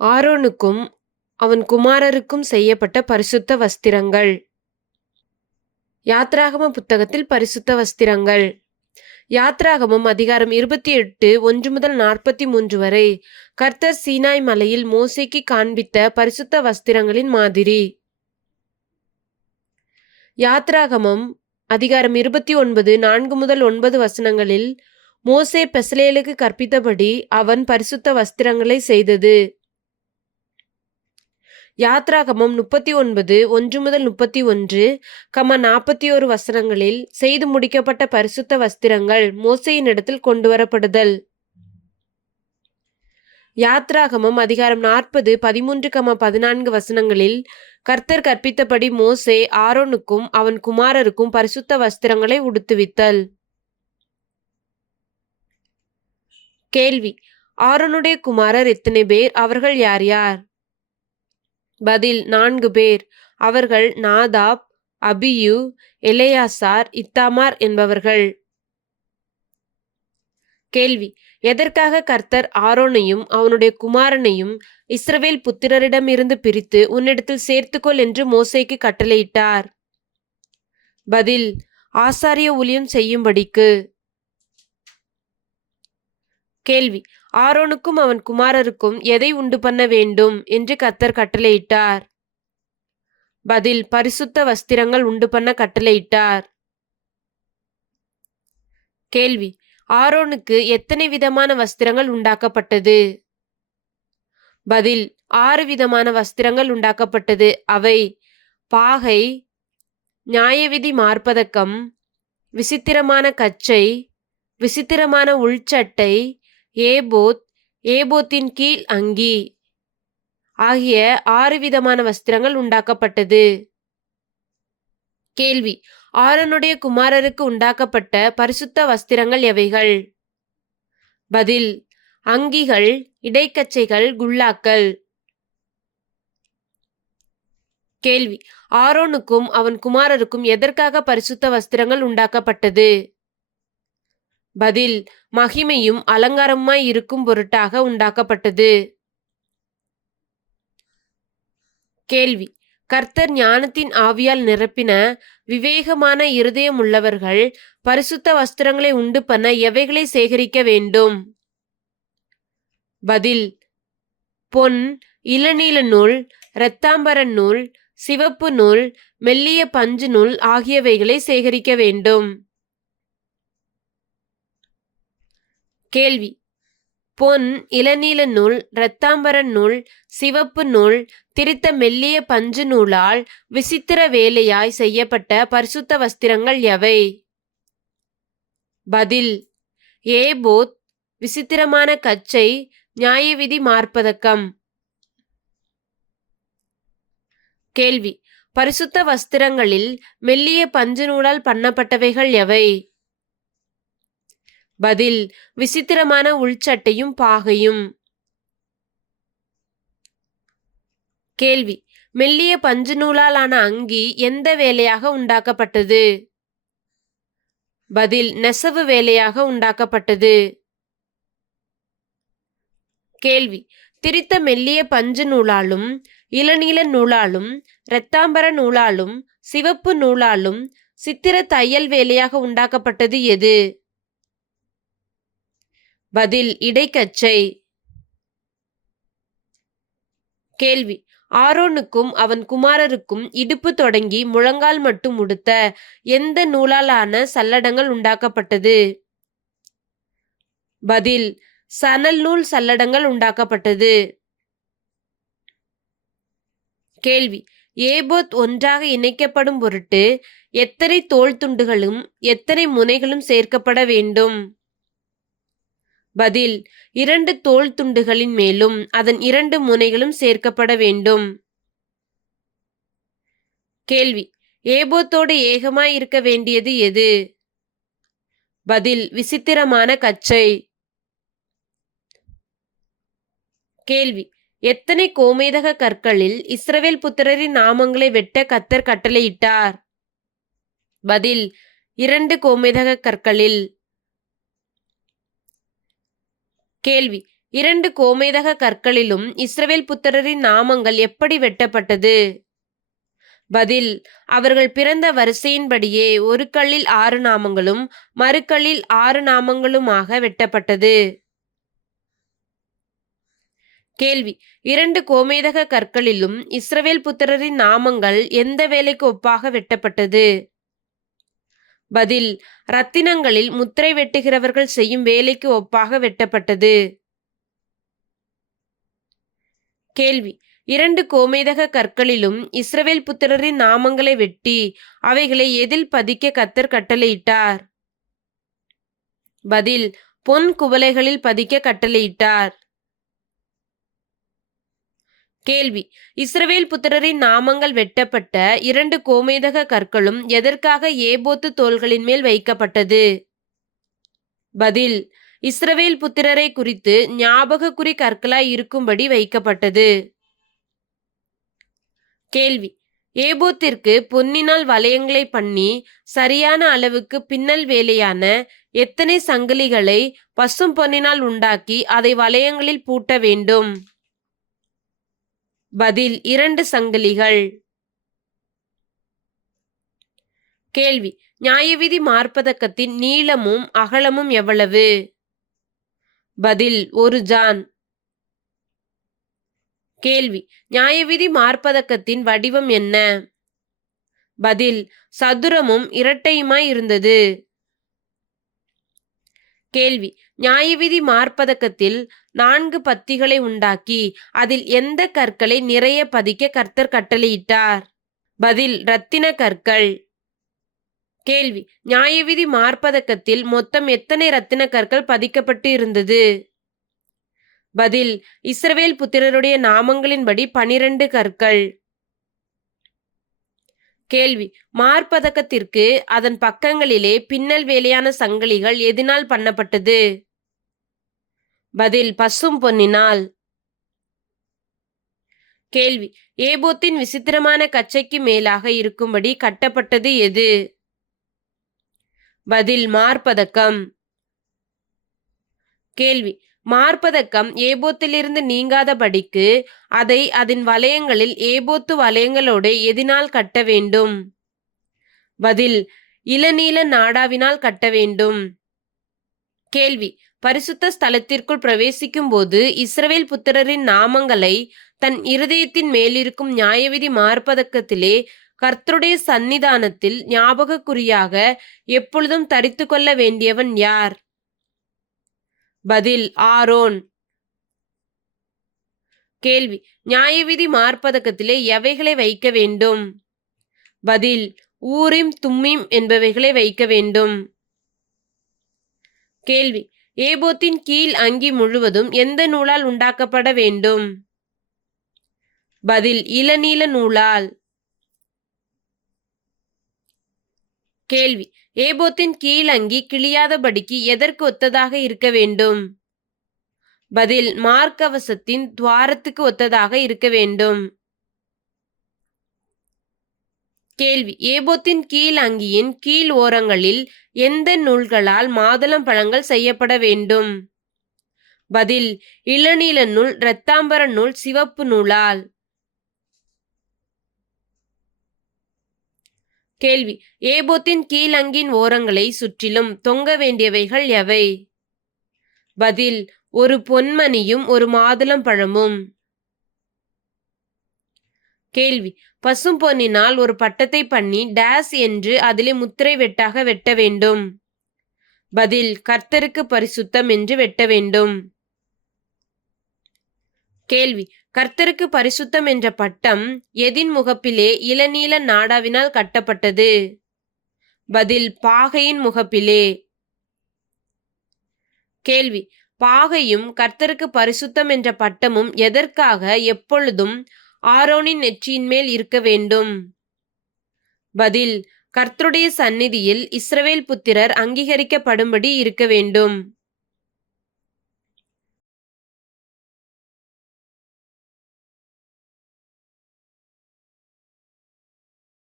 ஆரோனுக்கும் அவன் குமாரருக்கும் செய்யப்பட்ட பரிசுத்த வஸ்திரங்கள். யாத்ராகம புத்தகத்தில் பரிசுத்த வஸ்திரங்கள். யாத்ராகமம் அதிகாரம் 28 1 முதல் 43 வரை. கர்த்தர் சீனாய் மலையில் மோசேக்கு காண்பித்த பரிசுத்த வஸ்திரங்களின் மாதிரி. யாத்ராகமம் அதிகாரம் 29 4 முதல் 9 வசனங்களில் மோசே பெசலேலுக்கு கற்பித்தபடி அவன் பரிசுத்த வஸ்திரங்களை செய்தது. யாத்ராகமம் 39 1 முதல் 31 41 வசனங்களில் செய்து முடிக்கப்பட்ட பரிசுத்த வஸ்திரங்கள் மோசேயினிடத்தில் கொண்டுவரப்படுதல். யாத்ராகமம் அதிகாரம் 40 13 14 வசனங்களில் கர்த்தர் கற்பித்தபடி மோசே ஆரோனுக்கும் அவன் குமாரருக்கும் பரிசுத்த வஸ்திரங்களை உடுத்துவித்தல். கேள்வி: ஆரோனுடைய குமாரர் எத்தனை பேர்? அவர்கள் யார் யார்? பதில்: 4 பேர். அவர்கள் நாதாப், அபியூ, எலெயாசார், இத்தாமார் என்பவர்கள். கேள்வி: எதற்காக கர்த்தர் ஆரோனையும் அவனுடைய குமாரனையும் இஸ்ரவேல் புத்திரரிடமிருந்து பிரித்து உன்னிடத்தில் சேர்த்துக்கொள் என்று மோசேக்கு கட்டளையிட்டார்? பதில்: ஆசாரிய ஊழியம் செய்யும்படிக்கு. கேள்வி: ஆரோனுக்கும் அவன் குமாரருக்கும் எதை உண்டு பண்ண வேண்டும் என்று கர்த்தர் கட்டளையிட்டார்? பதில்: பரிசுத்த வஸ்திரங்கள் உண்டு பண்ண கட்டளையிட்டார். கேள்வி: ஆரோனுக்கு எத்தனை விதமான வஸ்திரங்கள் உண்டாக்கப்பட்டது? பதில்: 6 விதமான வஸ்திரங்கள் உண்டாக்கப்பட்டது. அவை: பாகை, நியாயவிதி மார்பதக்கம், விசித்திரமான கச்சை, விசித்திரமான உள்சட்டை, ஏபோத், ஏபோத்தின் கீழ் அங்கி ஆகிய 6 விதமான வஸ்திரங்கள் உண்டாக்கப்பட்டது. கேள்வி: ஆரோனுடைய குமாரருக்கு உண்டாக்கப்பட்ட பரிசுத்த வஸ்திரங்கள் எவைகள்? பதில்: அங்கிகள், இடைக்கச்சைகள், குல்லாக்கள். கேள்வி: ஆரோனுக்கும் அவன் குமாரருக்கும் எதற்காக பரிசுத்த வஸ்திரங்கள் உண்டாக்கப்பட்டது? பதில்: மகிமையும் அலங்காரமாய் இருக்கும் பொருட்டாக உண்டாக்கப்பட்டது. கேள்வி: கர்த்தர் ஞானத்தின் ஆவியால் நிரப்பின விவேகமான இருதயமுள்ளவர்கள் பரிசுத்த வஸ்திரங்களை உண்டு பண்ண எவைகளை சேகரிக்க வேண்டும்? பதில்: பொன், இளநீல நூல், இரத்தாம்பர நூல், சிவப்பு நூல், மெல்லிய பஞ்சு நூல் ஆகியவைகளை சேகரிக்க வேண்டும். கேள்வி: பொன், இளநீல நூல், இரத்தாம்பர நூல், சிவப்பு நூல், திரித்த மெல்லிய பஞ்சு நூலால் விசித்திர வேலையாய் செய்யப்பட்ட பரிசுத்த வஸ்திரங்கள் எவை? பதில்: ஏபோத், விசித்திரமான கச்சை, நியாயவிதி மார்பதக்கம். கேள்வி: பரிசுத்த வஸ்திரங்களில் மெல்லிய பஞ்சு நூலால் பண்ணப்பட்டவைகள் எவை? பதில்: விசித்திரமான உள்சட்டையும் பாகையும். கேள்வி: மெல்லிய பஞ்சு நூலால் ஆன அங்கி எந்த வேலையாக உண்டாக்கப்பட்டது? பதில்: நெசவு வேலையாக உண்டாக்கப்பட்டது. கேள்வி: திரித்த மெல்லிய பஞ்சு நூலாலும், இளநீல நூலாலும், இரத்தாம்பர நூலாலும், சிவப்பு நூலாலும் சித்திர தையல் வேலையாக உண்டாக்கப்பட்டது எது? பதில்: இடைக்கச்சை. கேள்வி: ஆரோனுக்கும் அவன் குமாரருக்கும் இடுப்பு தொடங்கி முழங்கால் மட்டும் உடுத்த எந்த நூலால் ஆன சல்லடங்கள் உண்டாக்கப்பட்டது? பதில்: சணல் நூல் சல்லடங்கள் உண்டாக்கப்பட்டது. கேள்வி: ஏபோத் ஒன்றாக இணைக்கப்படும் பொருட்டு எத்தனை தோள் துண்டுகளும் எத்தனை முனைகளும் சேர்க்கப்பட வேண்டும்? பதில்: 2 தோள் துண்டுகளின் மேலும் அதன் 2 முனைகளும் சேர்க்கப்பட வேண்டும். கேள்வி: ஏபோத்தோடு ஏகமாய் இருக்க வேண்டியது எது? பதில்: விசித்திரமான கச்சை. கேள்வி: எத்தனை கோமேதக கற்களில் இஸ்ரவேல் புத்திரரின் நாமங்களை வெட்ட கர்த்தர் கட்டளையிட்டார்? பதில்: 2 கோமேதக கற்களில். கேள்வி: 2 கோமேதக கற்களிலும் இஸ்ரவேல் புத்திரரின் நாமங்கள் எப்படி வெட்டப்பட்டது? பதில்: அவர்கள் பிறந்த வரிசையின்படியே ஒரு கல்லில் 6 நாமங்களும் மறுகல்லில் 6 நாமங்களுமாக வெட்டப்பட்டது. கேள்வி: 2 கோமேதக கற்களிலும் இஸ்ரவேல் புத்திரரின் நாமங்கள் எந்த வேலைக்கு ஒப்பாக வெட்டப்பட்டது? பதில்: ரத்தினங்களில் முத்திரை வெட்டுகிறவர்கள் செய்யும் வேலைக்கு ஒப்பாக வெட்டப்பட்டது. கேள்வி: 2 கோமேதக கற்களிலும் இஸ்ரவேல் புத்திரரின் நாமங்களை வெட்டி அவைகளை எதில் பதிக்க கர்த்தர் கட்டளையிட்டார்? பதில்: பொன் குவளைகளில் பதிக்க கட்டளையிட்டார். கேள்வி: இஸ்ரவேல் புத்திரரின் நாமங்கள் வெட்டப்பட்ட 2 கோமேதக கற்களும் எதற்காக ஏபோத்து தோள்களின் மேல் வைக்கப்பட்டது? பதில்: இஸ்ரவேல் புத்திரரை குறித்து ஞாபகக்குறி கற்களாய் இருக்கும்படி வைக்கப்பட்டது. கேள்வி: ஏபோத்திற்கு பொன்னினால் வளையங்களை பண்ணி சரியான அளவுக்கு பின்னல் வேலையான எத்தனை சங்கிலிகளை பசும் பொன்னினால் உண்டாக்கி அதை வளையங்களில் பூட்ட வேண்டும்? பதில்: 2 சங்கிலிகள். கேள்வி: நியாயவிதி மார்பதக்கத்தின் நீளமும் அகலமும் எவ்வளவு? பதில்: 1 ஜான். கேள்வி: நியாயவிதி மார்பதக்கத்தின் வடிவம் என்ன? பதில்: சதுரமும் இரட்டையுமாய் இருந்தது. கேள்வி: நியாயவிதி மார்பதக்கத்தில் 4 பத்திகளை உண்டாக்கி அதில் எந்த கற்களை நிறைய பதிக்க கர்த்தர் கட்டளையிட்டார்? பதில்: இரத்தின கற்கள். கேள்வி: நியாயவிதி மார்பதக்கத்தில் மொத்தம் எத்தனை இரத்தின கற்கள் பதிக்கப்பட்டு இருந்தது? பதில்: இஸ்ரவேல் புத்திரருடைய நாமங்களின்படி 12 கற்கள். கேள்வி: மார்பதக்கத்திற்கு அதன் பக்கங்களிலே பின்னல் வேலையான சங்கிலிகள் எதினால் பண்ணப்பட்டது? பதில்: பசும் பொன்னினால். கேள்வி: ஏபோத்தின் விசித்திரமான கச்சைக்கு மேலாக இருக்கும்படி கட்டப்பட்டது எது? பதில்: மார்பதக்கம். கேள்வி: மார்பதக்கம் ஏபோத்திலிருந்து நீங்காதபடிக்கு அதை அதன் வளையங்களில் ஏபோத்து வளையங்களோடு எதினால் கட்ட வேண்டும்? பதில்: இளநீல நாடாவினால் கட்ட வேண்டும். கேள்வி: பரிசுத்த ஸ்தலத்திற்குள் பிரவேசிக்கும் போது இஸ்ரவேல் புத்திரரின் நாமங்களை தன் இருதயத்தின் மேலிருக்கும் நியாயவிதி மார்பதக்கத்திலே கர்த்தருடைய சந்நிதானத்தில் ஞாபகக்குறியாக எப்பொழுதும் தரித்து கொள்ள வேண்டியவன் யார்? பதில்: ஆரோன். கேள்வி: நியாயவிதி மார்பதக்கத்திலே எவைகளை வைக்க வேண்டும்? பதில்: ஊரிம் தும்மீம் என்பவைகளை வைக்க வேண்டும். கேள்வி: ஏபோத்தின் கீழ் அங்கி முழுவதும் எந்த நூலால் உண்டாக்கப்பட வேண்டும்? பதில்: இளநீல நூலால். கேள்வி: ஏபோத்தின் கீழ் அங்கி கிழியாதபடிக்கு எதற்கு ஒத்ததாக இருக்க வேண்டும்? பதில்: மார்க்கவசத்தின் துவாரத்துக்கு ஒத்ததாக இருக்க வேண்டும். கேள்வி: ஏபோத்தின் கீழ் அங்கியின் கீழ் ஓரங்களில் எந்த நூல்களால் மாதுளம் பழங்கள் செய்யப்பட வேண்டும்? பதில்: இளநீல நூல், இரத்தாம்பர நூல், சிவப்பு நூலால். கேள்வி: ஏபோத்தின் கீழ் அங்கியின் ஓரங்களை சுற்றிலும் தொங்க வேண்டியவைகள் எவை? பதில்: ஒரு பொன்மணியும் ஒரு மாதுளம் பழமும். கேள்வி: பசும் பொன்னினால் ஒரு பட்டத்தை பண்ணி டேஸ் என்று அதிலே முத்திரை வெட்டாக வெட்ட வேண்டும்? பதில்: கர்த்தருக்கு பரிசுத்தம் என்று வெட்ட வேண்டும். கேள்வி: கர்த்தருக்கு பரிசுத்தம் என்ற பட்டம் எதின் முகப்பிலே இளநீல நாடாவினால் கட்டப்பட்டது? பதில்: பாகையின் முகப்பிலே. கேள்வி: பாகையும் கர்த்தருக்கு பரிசுத்தம் என்ற பட்டமும் எதற்காக எப்பொழுதும் ஆரோனின் நெற்றியின் மேல் இருக்க வேண்டும்? பதில்: கர்த்தருடைய சந்நிதியில் இஸ்ரவேல் புத்திரர் அங்கீகரிக்கப்படும்படி இருக்க வேண்டும்.